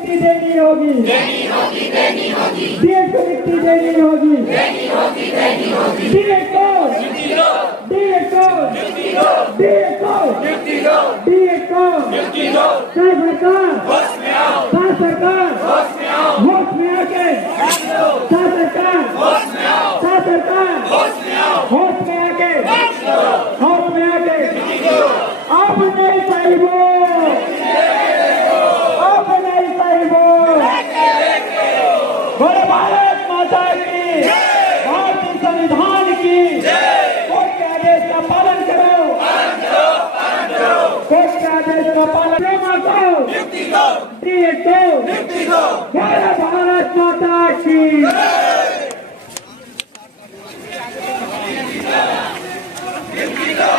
मुक्ति देनी होगी, देनी होगी, देनी होगी, डीएड को मुक्ति देनी होगी, देनी होगी, देनी होगी, डीएड को, मुक्ति दो, डीएड को, मुक्ति दो, डीएड को, मुक्ति दो, डीएड को, मुक्ति दो, सरकार, होश में आओ, सरकार, होश में आओ, होश में आके, सरकार, होश में आओ, सरकार, होश में आओ, होश में आके, होश में आके, मुक्ति दो, अब नहीं साहिबो, अब नहीं साहिबो, बोले भारत माता की, भारतीय संविधान की, कोर्ट के आदेश का पालन करो, कोर्ट के आदेश का पालन करो, मुक्ति दो, डीएड को, मुक्ति दो, बोले भारत माता की। मुक्ति दो,